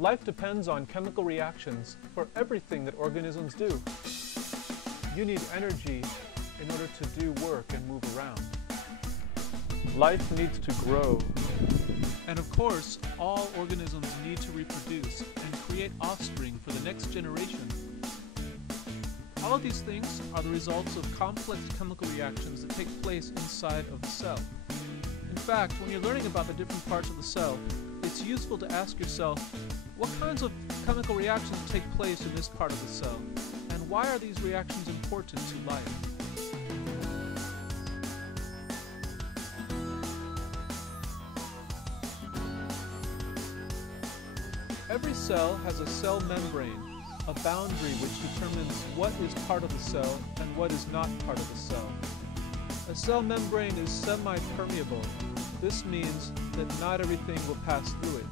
Life depends on chemical reactions for everything that organisms do. You need energy in order to do work and move around. Life needs to grow. And of course, all organisms need to reproduce and create offspring for the next generation. All of these things are the results of complex chemical reactions that take place inside of the cell. In fact, when you're learning about the different parts of the cell, it's useful to ask yourself, what kinds of chemical reactions take place in this part of the cell? And why are these reactions important to life? Every cell has a cell membrane, a boundary which determines what is part of the cell and what is not part of the cell. A cell membrane is semi-permeable. This means that not everything will pass through it.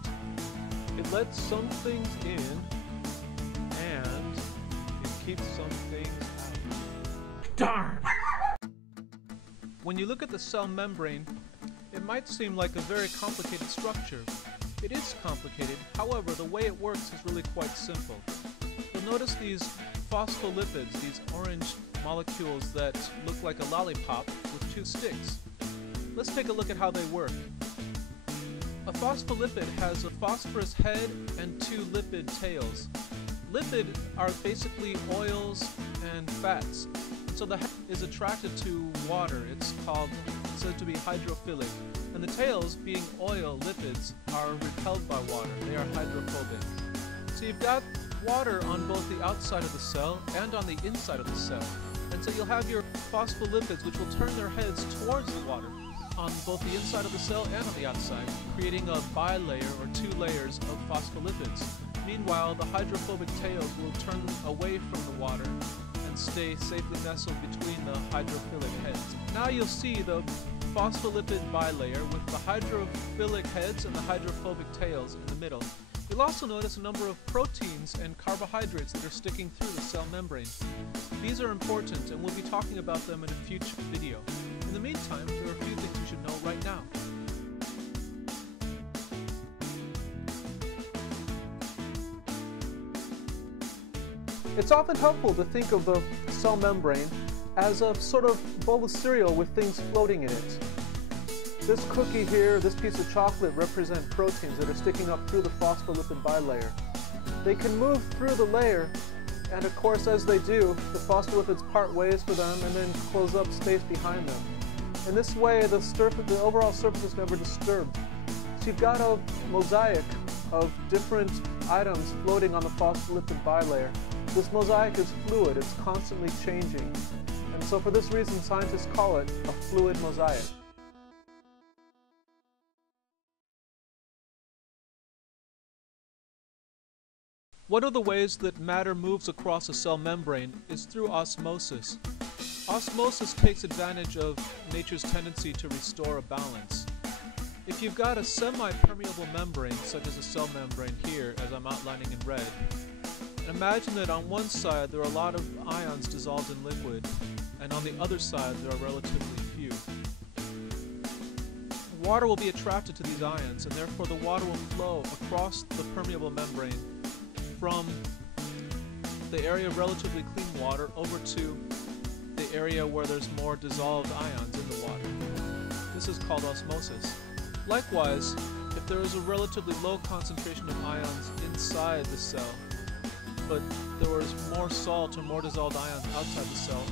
It lets some things in and it keeps some things out. Darn! When you look at the cell membrane, it might seem like a very complicated structure. It is complicated, however, the way it works is really quite simple. You'll notice these phospholipids, these orange molecules that look like a lollipop with two sticks. Let's take a look at how they work. A phospholipid has a phosphorus head and two lipid tails. Lipids are basically oils and fats. So the head is attracted to water. It's said to be hydrophilic. And the tails, being oil lipids, are repelled by water. They are hydrophobic. So you've got water on both the outside of the cell and on the inside of the cell. And so you'll have your phospholipids which will turn their heads towards the water on both the inside of the cell and on the outside, creating a bilayer or two layers of phospholipids. Meanwhile, the hydrophobic tails will turn away from the water and stay safely nestled between the hydrophilic heads. Now you'll see the phospholipid bilayer with the hydrophilic heads and the hydrophobic tails in the middle. You'll also notice a number of proteins and carbohydrates that are sticking through the cell membrane. These are important and we'll be talking about them in a future video. In the meantime, there are a few things you should know right now. It's often helpful to think of the cell membrane as a sort of bowl of cereal with things floating in it. This cookie here, this piece of chocolate represent proteins that are sticking up through the phospholipid bilayer. They can move through the layer, and of course as they do, the phospholipids part ways for them and then close up space behind them. In this way, the overall surface is never disturbed. So you've got a mosaic of different items floating on the phospholipid bilayer. This mosaic is fluid, it's constantly changing. And so for this reason, scientists call it a fluid mosaic. One of the ways that matter moves across a cell membrane is through osmosis. Osmosis takes advantage of nature's tendency to restore a balance. If you've got a semi-permeable membrane, such as a cell membrane here, as I'm outlining in red, imagine that on one side there are a lot of ions dissolved in liquid, and on the other side there are relatively few. Water will be attracted to these ions, and therefore the water will flow across the permeable membrane from the area of relatively clean water over to the area where there's more dissolved ions in the water. This is called osmosis. Likewise, if there is a relatively low concentration of ions inside the cell, but there was more salt or more dissolved ions outside the cell,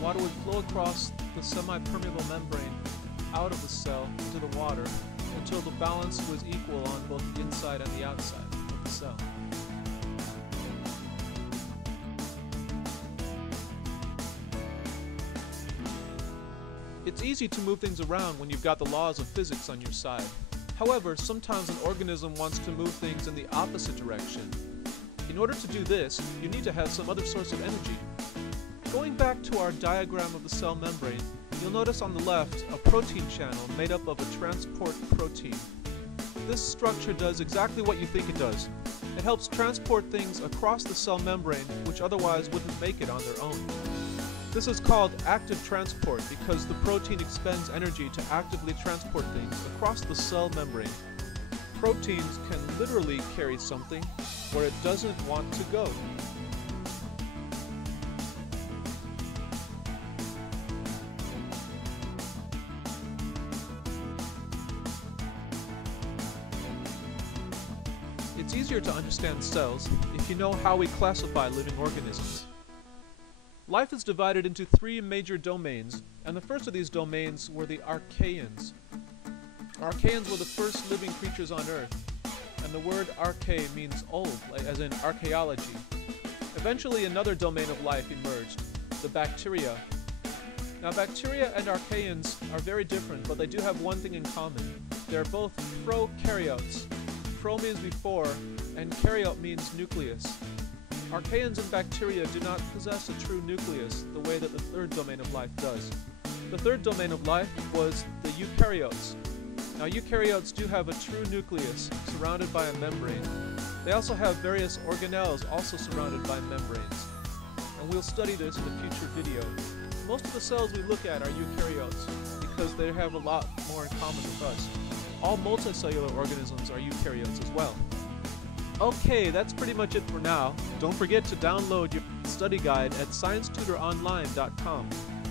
water would flow across the semi-permeable membrane out of the cell into the water until the balance was equal on both the inside and the outside of the cell. It's easy to move things around when you've got the laws of physics on your side. However, sometimes an organism wants to move things in the opposite direction. In order to do this, you need to have some other source of energy. Going back to our diagram of the cell membrane, you'll notice on the left a protein channel made up of a transport protein. This structure does exactly what you think it does. It helps transport things across the cell membrane which otherwise wouldn't make it on their own. This is called active transport because the protein expends energy to actively transport things across the cell membrane. Proteins can literally carry something where it doesn't want to go. It's easier to understand cells if you know how we classify living organisms. Life is divided into three major domains, and the first of these domains were the Archaeans. Archaeans were the first living creatures on Earth, and the word archae means old, as in archaeology. Eventually another domain of life emerged, the bacteria. Now bacteria and Archaeans are very different, but they do have one thing in common. They're both prokaryotes. Pro means before, and karyote means nucleus. Archaeans and bacteria do not possess a true nucleus the way that the third domain of life does. The third domain of life was the eukaryotes. Now eukaryotes do have a true nucleus surrounded by a membrane. They also have various organelles also surrounded by membranes. And we'll study this in a future video. Most of the cells we look at are eukaryotes because they have a lot more in common with us. All multicellular organisms are eukaryotes as well. Okay, that's pretty much it for now. Don't forget to download your study guide at sciencetutoronline.com.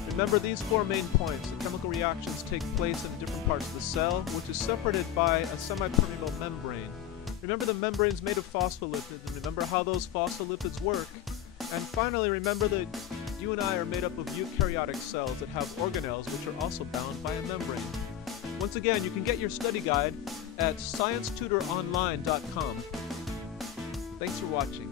Remember these four main points. The chemical reactions take place in different parts of the cell, which is separated by a semi-permeable membrane. Remember the membrane's made of phospholipids, and remember how those phospholipids work. And finally, remember that you and I are made up of eukaryotic cells that have organelles, which are also bound by a membrane. Once again, you can get your study guide at sciencetutoronline.com. Thanks for watching.